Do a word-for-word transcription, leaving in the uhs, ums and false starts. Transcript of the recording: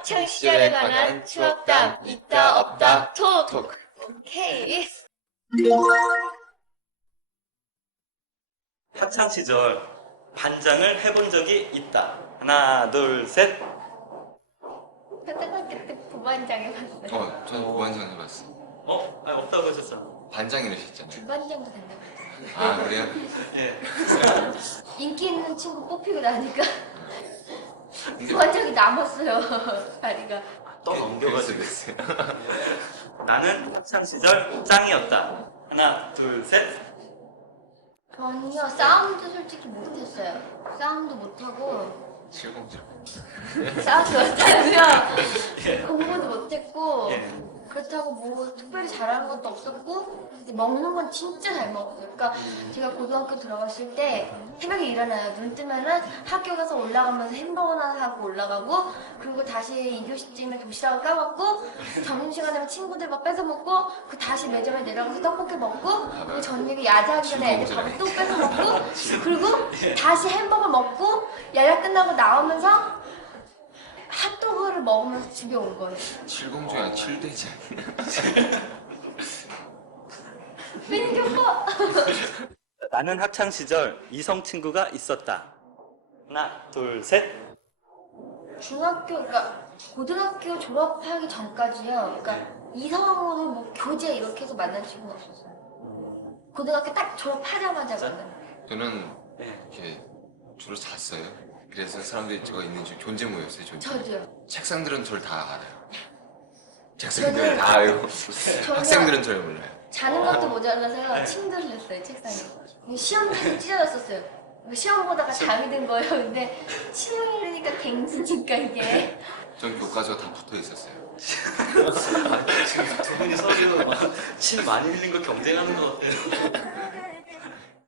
학창 시절에 관한 추억담 있다 없다 톡. 톡. 오케이. 학창 시절 반장을 해본 적이 있다. 하나, 둘, 셋. 초등학교 때 부반장 해봤어요. 어, 저는 부반장 해봤어. 어? 아, 없다고 하셨잖아. 반장 이러셨잖아요. 부반장도 된다고 했어요. 아, 그래요? 예. 인기 있는 친구 뽑히고 나니까 근데 부반장이 남았어요. 자리가. 또 넘겨가지고. 됐어요. 나는 학창 시절 짱이었다. 하나, 둘, 셋. 전혀 싸움도 솔직히 못했어요. 싸움도 못하고 칠공칠. 싸움도 못하고요. 예. 공부도 못했고 예. 그렇다고 뭐 특별히 잘하는 것도 없었고 근데 먹는 건 진짜 잘 먹었어요. 그러니까 제가 고등학교 들어갔을 때 새벽에 일어나요. 눈 뜨면은 학교 가서 올라가면서 햄버거나 사고 올라가고 그리고 다시 이 교시쯤에 도시락을 까먹고 점심시간 되면 친구들 막 뺏어 먹고 그 다시 매점에 내려가서 떡볶이 먹고 그리고 저녁에 야자하기 전에 애들 밥을 또 뺏어 먹고 그리고 다시 햄버거 먹고 야자 끝나고 나오면서 핫도그를 먹으면서 집에 온 거예요. 칠공주야 아니라 칠대지. 빈교퍼! 나는 학창 시절 이성 친구가 있었다. 하나, 둘, 셋. 중학교, 그러니까 고등학교 졸업하기 전까지요. 그러니까 이성으로 뭐 교제 이렇게 해서 만난 친구가 없었어요. 고등학교 딱 졸업하자마자 만난. 저는 예. 이렇게 주로 잤어요. 그래서 사람들이 제가 있는지 존재모였어요. 존재. 저도요. 책상들은 저를 다 알아요. 책상들은 다 알고 학생들은 저를 몰라요. 자는 것도 모자라서요. 네. 침대를 냈어요, 책상에. 시험 계속 찢어졌었어요. 시험 보다가 잠이 든 거예요. 근데 침을 흘리니까 갱수니까 이게. 전 교과서 다 붙어 있었어요. 지금 두 분이 서로 침 많이 흘린 거 경쟁하는 것 같아요.